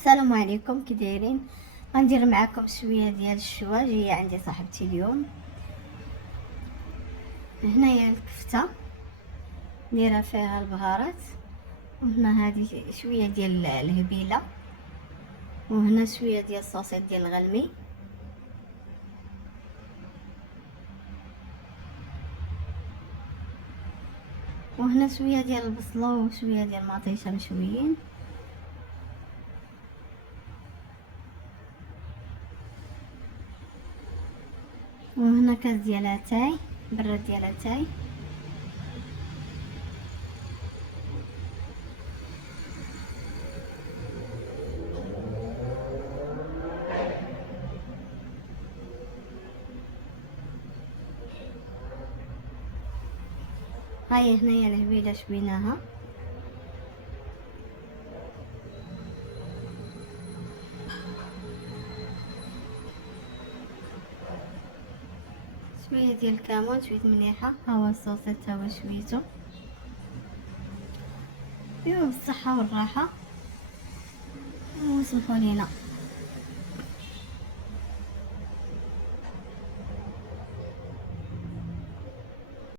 السلام عليكم، كي دايرين؟ غندير معكم شويه ديال الشوا. جايه عندي صاحبتي اليوم. هنايا الكفته نديرها فيها البهارات، وهنا هذه شويه ديال الهبيله، وهنا شويه ديال الصوصيط ديال الغلمي، وهنا شويه ديال البصله وشويه ديال المطيشه مشويين، وهنا كاس ديال اتاي، براد ديال اتاي، هاي هنايا الهبيله شويناها، شويه ديال الكمون، شويه مليحه، ها هو الصوصيط تا هو شويتو. ايوا بالصحه والراحه، وسمحوا لينا.